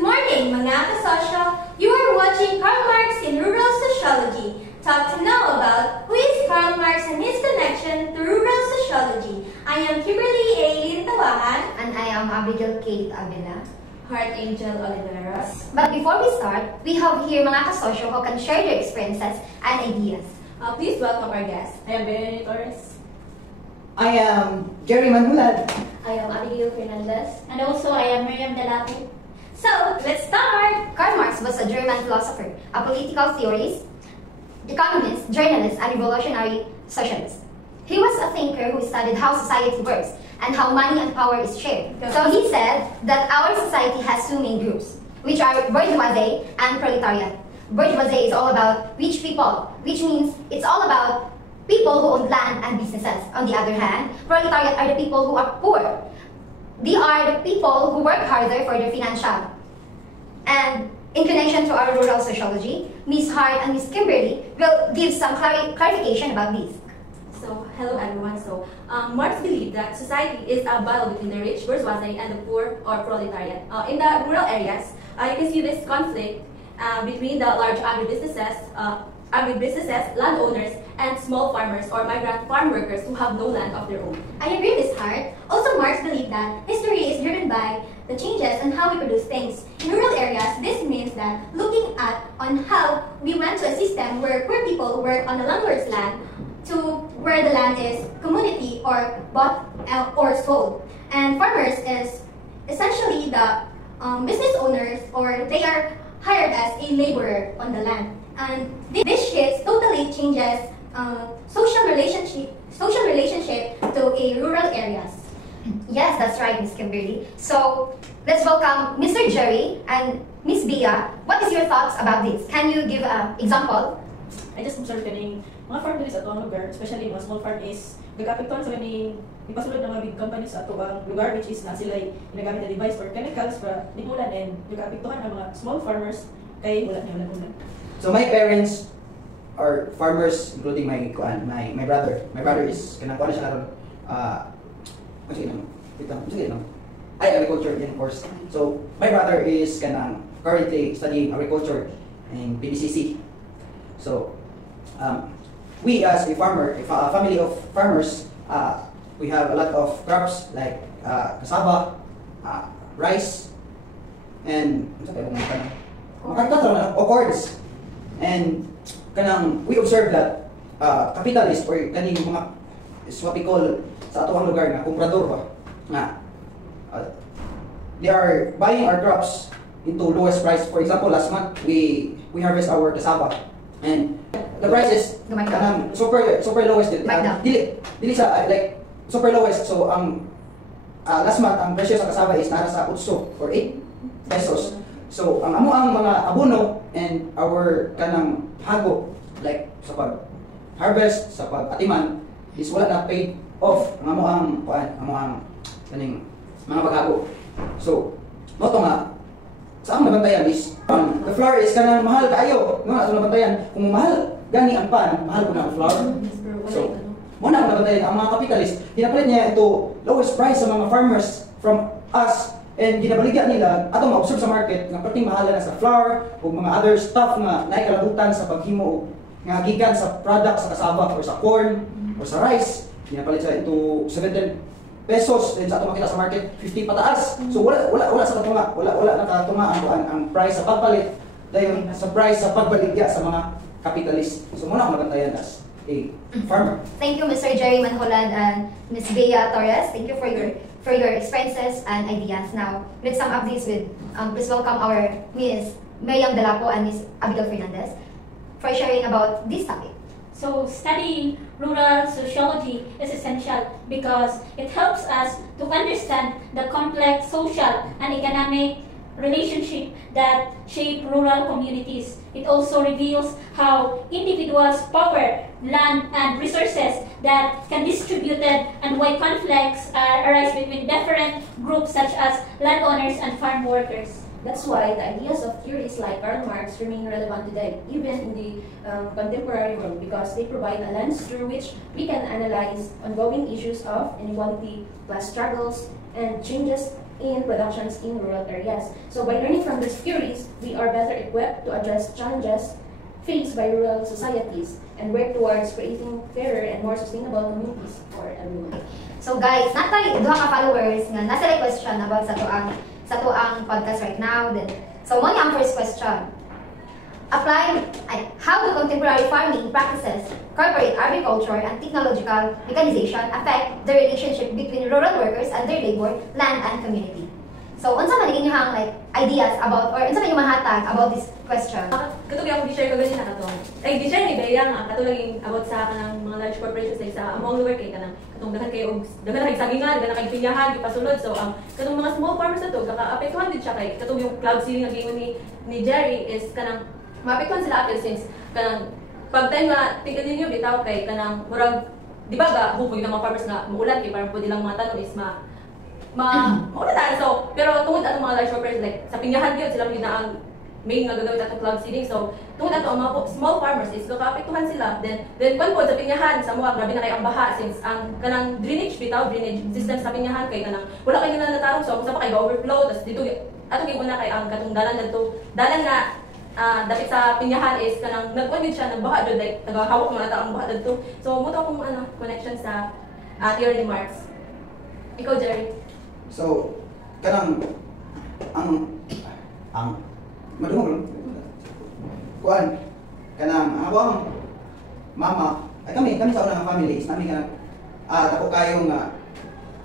Good morning, mga kasosyo. You are watching Karl Marx in Rural Sociology. Talk to know about who is Karl Marx and his connection to rural sociology. I am Kimberly A. Lintawahan. And I am Abigail Kate Avila. Heart Angel Oliveros. But before we start, we have here mga kasosyo who can share their experiences and ideas. Please welcome our guest. I am Benny Torres. I am Jerry Manulad. I am Abigail Fernandez. And also, I am Miriam Delapo. So, let's start! Karl Marx was a German philosopher, a political theorist, economist, journalist, and revolutionary socialist. He was a thinker who studied how society works and how money and power is shared. So he said that our society has two main groups, which are bourgeoisie and proletariat. Bourgeoisie is all about rich people, which means it's all about people who own land and businesses. On the other hand, proletariat are the people who are poor. They are the people who work harder for their financial. And in connection to our rural sociology, Ms. Hart and Ms. Kimberly will give some clarification about this. So, hello everyone. So, Marx believed that society is a battle between the rich bourgeoisie and the poor or proletariat. In the rural areas, you can see this conflict between the large agribusinesses, landowners, and small farmers or migrant farm workers who have no land of their own. I agree with Hart. Also, Marx believed that history is driven by the changes in how we produce things. In rural areas, this means that looking at on how we went to a system where poor people work on the landlord's land to where the land is community or bought or sold. And farmers is essentially the business owners, or they are hired as a laborer on the land. And this shift totally changes social relationship to a rural areas. Yes, that's right, Ms. Kimberly. So let's welcome Mr. Jerry and Ms. Bia. What is your thoughts about this? Can you give an example? I just observed kaning mga farm dili sa atong lugar, especially mga small farm is nagapektuhan sa kaning ipasulod ng mga big companies sa atong lugar, which is na sila ginagamit na device for chemicals para limulan, and nagapektuhan ang mga small farmers kay wala ulan. So my parents are farmers, including my brother. My brother is kanang kuan siya karon agriculture in course. So my brother is kanang currently studying agriculture in PBCC. So we as a family of farmers, we have a lot of crops like cassava, rice, and corns. And kanang we observe that capitalists or kaning mga is what we call sa atong lugar nga comprador ba nga they are buying our crops into lowest price. For example, last month we harvest our cassava and the price is kanang super lowest dili sa like super lowest. So ang last month ang presyo sa cassava is nara sa 8 or 8 pesos. So ang mga abono and our kanang hago like sa pag harvest, sa pag atiman is wala na paid off ang kaning mga paghago. So moto nga sa ang nabantayan is the flour is kanang mahal kaayo, no? Sa nabantayan kung mahal gani ang pan, mahal ko na ang flour. So mo na nabantayan ang mga capitalist, ginapalit niya ito lowest price sa mga farmers from us. And ginabaligya nila atong ma-observe sa market nga perting mahala na sa flour o mga other stuff nga naikalabutan sa paghimo nga gikan sa product sa cassava or sa corn or sa rice. Ginapalit sa into 17 pesos, then sa atong makita sa market 50 pataas. So wala sa katunga, wala nakatunga ang price sa pagpalit dayon sa price sa pagbaligya sa mga capitalist. So muna ako magantayan as a farmer. Thank you, Mr. Jerry Manholad and Ms. Bea Torres. Thank you for your experiences and ideas. Now, let's sum up this with, please welcome our Ms. Miriam Delapo and Ms. Abigail Fernandez for sharing about this topic. So, studying rural sociology is essential because it helps us to understand the complex social and economic relationship that shape rural communities. It also reveals how individuals' power, land, and resources that can be distributed and why conflicts arise between different groups such as landowners and farm workers. That's why the ideas of theories like Karl Marx remain relevant today, even in the contemporary world, because they provide a lens through which we can analyze ongoing issues of inequality, class struggles, and changes in productions in rural areas. So by learning from these theories, we are better equipped to address challenges faced by rural societies and work towards creating fairer and more sustainable communities for everyone. So guys, natay duha ka followers nga nasa like question about sa tuang podcast right now. Then, so mo ang first question. How do contemporary farming practices, corporate agriculture, and technological mechanization affect the relationship between rural workers and their labor, land, and community? So, unsa man inyong like ideas about or unsa man yung mahatag about this question? Katong yung di-share ko ganyan na katong. Like di-share ni Bea nga katong about sa kanang mga large corporations like sa among lugar kay kanang katong daghan kay sagingan, daghan kay pinyahan, gipasulod. So katong mga small farmers na to kaka-apektuhan din siya kay katong yung cloud seeding nga gingon ni Jerry is kanang maapektuhan sila apil since kanang pag time nga tingnan ninyo bitaw kay kanang murag di ba ga hupog ng mga farmers nga muulan kay para pwede lang mga tanong is maulan tayo. So, pero tungod atong mga large corporations like sa pinyahan gyud sila gyud na ang main nga gagawin atong cloud seeding. So, tungod ato ang mga small farmers is kakaapektuhan sila. Then kun po sa pinyahan sa mga grabe na kay ang baha since ang kanang drainage system sa pinyahan kay kanang wala kay na natarong so kung sa pa kay overflow tas dito atong giguna kay ang katong dalan nga dapit sa pinyahan is kanang nagkuan siya nagbaha jud like tagahawak man ata ang baha dito. So, mo to akong connection sa theory ni Marx. Ikaw, Jerry. So, kanang ang madungol kuan kanang ang mama ay kami sa unang family is namin kanang dako kayo nga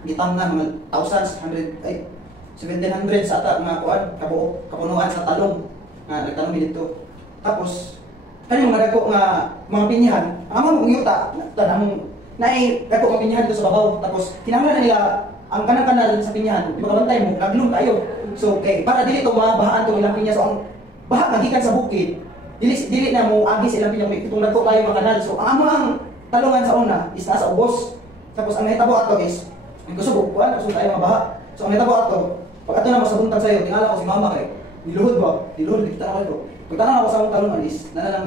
gitamnan mga thousands 1700 sa ata mga kuan kapunuan sa talong nga nagtanong dito. Tapos kaning mga dako nga mga pinyahan ang mga yuta tanang naay dako nga pinyahan dito sa babaw. Tapos kinahanglan nila ang kanang-kanal sa pinyahan, di makabantay mo, naglum tayo. So, para dili ito mabahaan itong ilang pinya. So, ang baha nagikan sa bukid, dili na mo agi sa ilang pinya, itong nagko tayo mga kanal. So, ang talungan sa una is nasa ubos. Tapos, ang nahitabo ato is, ang kusubog, tayo mga baha. So, ang nahitabo ato, pag ato na masabuntag sa'yo, tingala ko si mama kay, niluhod ba? Niluhod, kita na ko. Pag tanong ako sa akong talungan is, nanalang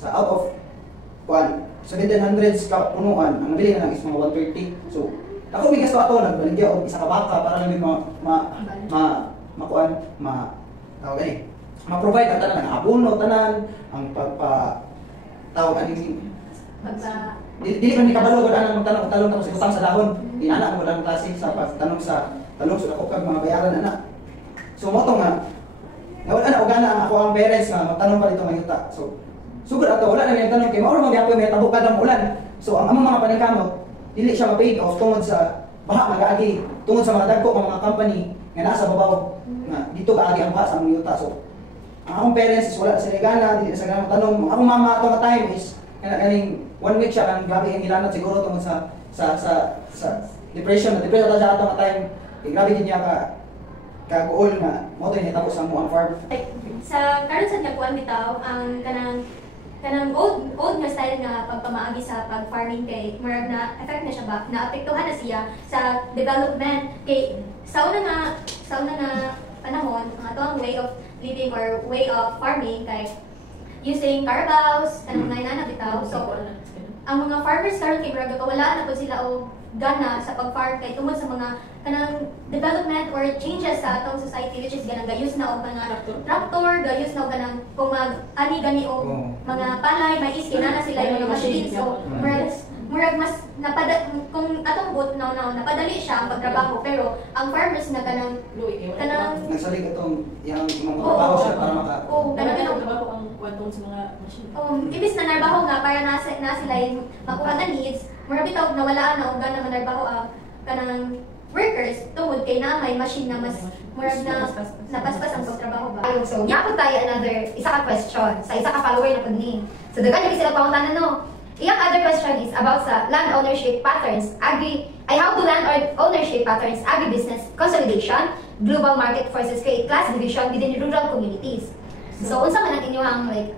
sa out of 1700s ka punuan, ang nabili na lang is mga 130. So, ako may gasto ato nagbaligya og isa ka baka para lang ma-provide ang tanan ang abono tanan ang tawag aning dili man ni kabalo gud anang magtanong talong sa utang sa dahon inana mo lang klase sa pagtanong sa talong sa ako kag mga bayaran ana. So mo to nga wala na og ana ako ang parents nga magtanong pa dito mayuta. So sugod ato wala na may tanong kay mao ra magyapon may tabok kadang ulan. So ang among mga paningkamot dili siya ma-paid off tungod sa baha nagaagi tungod sa mga dagko mga company nga nasa babaw nga dito kaagi ang baha sa among yuta. So ang akong parents is wala sila gana dili sa ganang tanong. Akong mama ato nga time is kaning 1 week siya kan grabe ang ilanat siguro tungod sa depression na siya ato nga time. Grabe din niya ka-goal nga mo to hitabo sa mo ang farm. Sa karon sa nagkuan bitaw ang kanang old nga style nga pagpamaagi sa pag-farming kay murag na effect na siya ba naapektuhan na siya sa development kay sa una nga panahon ang atong way of living or way of farming kay using carabaos kanang mga inana bitaw. So ang mga farmers karon kay murag kawalaan na pud sila og gana sa pag-farm kay tungod sa mga kanang development or changes sa atong society which is ganang gayus na og mga tractor, gayus na og ganang kung ani gani og mga palay, mais kinana sila yung mga machines. So murag mas kung atong bot napadali siya ang pagtrabaho pero ang farmers na kanang nagsalig atong yang trabaho siya para maka kanang trabaho ang kwantong sa mga machine. Ibis na narbaho nga para na sila yung makuha nga needs, murag bitaw nawalaan na og gana manarbaho kanang workers tungod kay na may machine na mas murag na napaspas ang pagtrabaho ba. Ayun, so yapod tayo another isa ka question sa isa ka follower na pud ni. So daghan gyud sila pangutanan no. Iyang other question is about sa land ownership patterns, how do land ownership patterns, agribusiness consolidation, global market forces create class division within rural communities. So unsa man ang inyong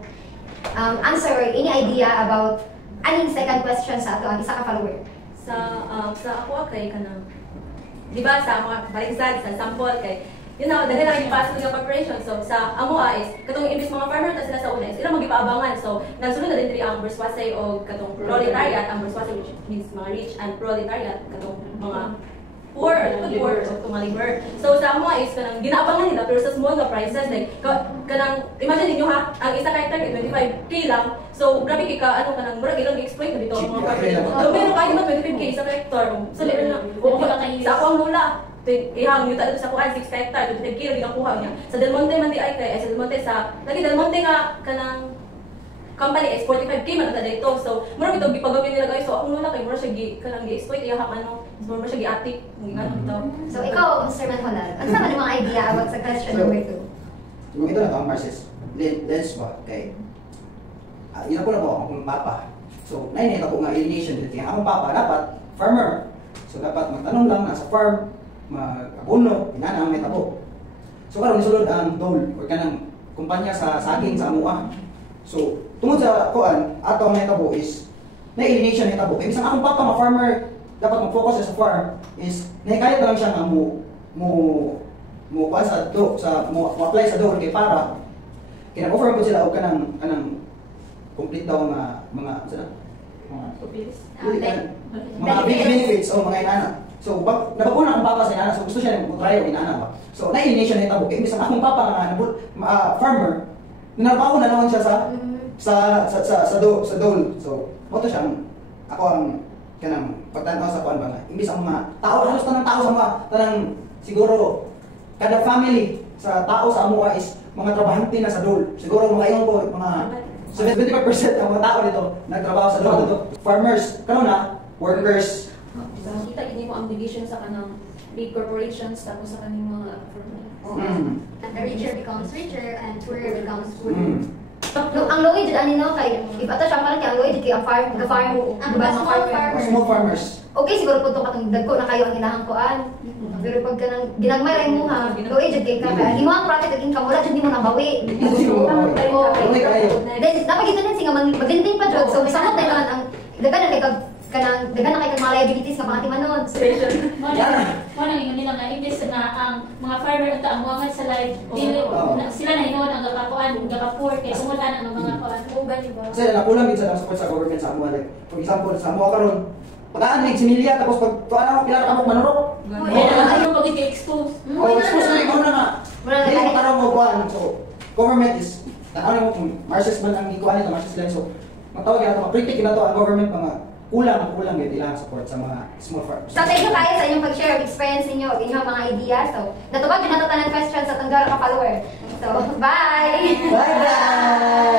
answer or any idea about aning second question sa ato ang isa ka follower? Sa ako kay kanang di ba sa mga balingsad sa sample kay yun na dahil lang yung pasok yung corporation. So sa amoa is katong imbis mga farmer ta sila sa una is ilang magipaabangan. So nagsunod na din diri ang bourgeoisie o katong proletariat. Ang bourgeoisie which means mga rich and proletariat katong mga poor to maliber. So sa mga is kanang ginaabangan nila pero sa small nga prices like kanang imagine niyo ha, ang isa ka hectare 25k lang. So grabe kay ka ano kanang murag ilang exploit na dito ang mga farmer. So meron kayo ba 25k sa hectare. So level na sa ako ang lola ihang yuta dito sa kuan 6 hectare 25k lagi ang kuha niya. Sa Del Monte man di ay kay sa Del Monte sa lagi Del Monte nga kanang company is 45k man ata dito. So mura bitaw gipagamin nila guys. So ako nula kay mura siya kanang gi-exploit iyahang ano, mura siya gi-atik ngano bitaw. So ikaw, Mr. Manholal, ano naman yung mga idea about sa question number 2? Kung ito na ito, ang Marcis, lens ba? Okay. Yun ako na po, akong papa. So, nainit ako nga alienation dito. Akong papa, dapat farmer. So, dapat magtanong lang nasa farm, mag-abuno, inanang may tabo. So, karon nisulod ang dole, or kanang kumpanya sa saging sa amua. So, tungod sa kuan, ato ang netabo is na-alienation netabo. Kaya isang akong papa nga farmer, dapat mag-focus sa farm is nahikayat lang siya nga mo apply sa door kay para kina-offer po sila og kanang complete daw nga mga mga big benefits o mga inana. So, nababuna ang papa sa inana, so gusto siya mag-try og inana ba. So, na-alienation netabo. Kaya isang akong papa nga farmer, nanabaho na naman siya sa dole. So, moto siya ako ang kanang pagtanaw sa kuan ba nga. Imbis ang mga tao, halos tanang tao sa mga tanang siguro kada family sa tao sa amua is mga trabahante na sa dole. Siguro mga iyon ko mga 75% ang mga tao dito nagtrabaho sa dole dito. Farmers, karon na workers. Kita gini mo obligation sa kanang big corporations tapos sa kaning mga And the richer becomes richer and poorer becomes poorer. Ang low-wage ani no kay if ato siya parang kay ang low-wage kay ang farm, diba mga farmer. Small farmers. Okay siguro punto katong dagko na kayo ang inahang kuan. Pero pag kanang ginagmay ray mo ha, low-wage kay ka. Imo ang profit ug income wala jud nimo nabawi. Then dapat gito na singa maglinding pa jud. So samot na lang ang dagan na kay mga liabilities nga pangatimanon. Mo nang ingon nila nga imbes na ang mga farmer unta ang muangan sa live sila na hinuon ang gakapoor kay sumutan ang mga kuan uban diba. Kasi nakulang din sa support sa government sa amua like for example sa amua karon pagkaan nig similya tapos pag tuan ako pila ka manurok. Ayaw pag i-expose. Expose na ikaw na nga. Hindi mo tarong mo kuan. So government is ano mo kung Marxist man ang ikuan nito Marxist lang so matawag na to critic na to ang government mga kulang gid ilang support sa mga small farmers. So thank you kayo sa inyong pag-share of experience ninyo ug inyong mga ideas. So natubag din nato tanan questions sa tanggal ka follower. So bye. Bye.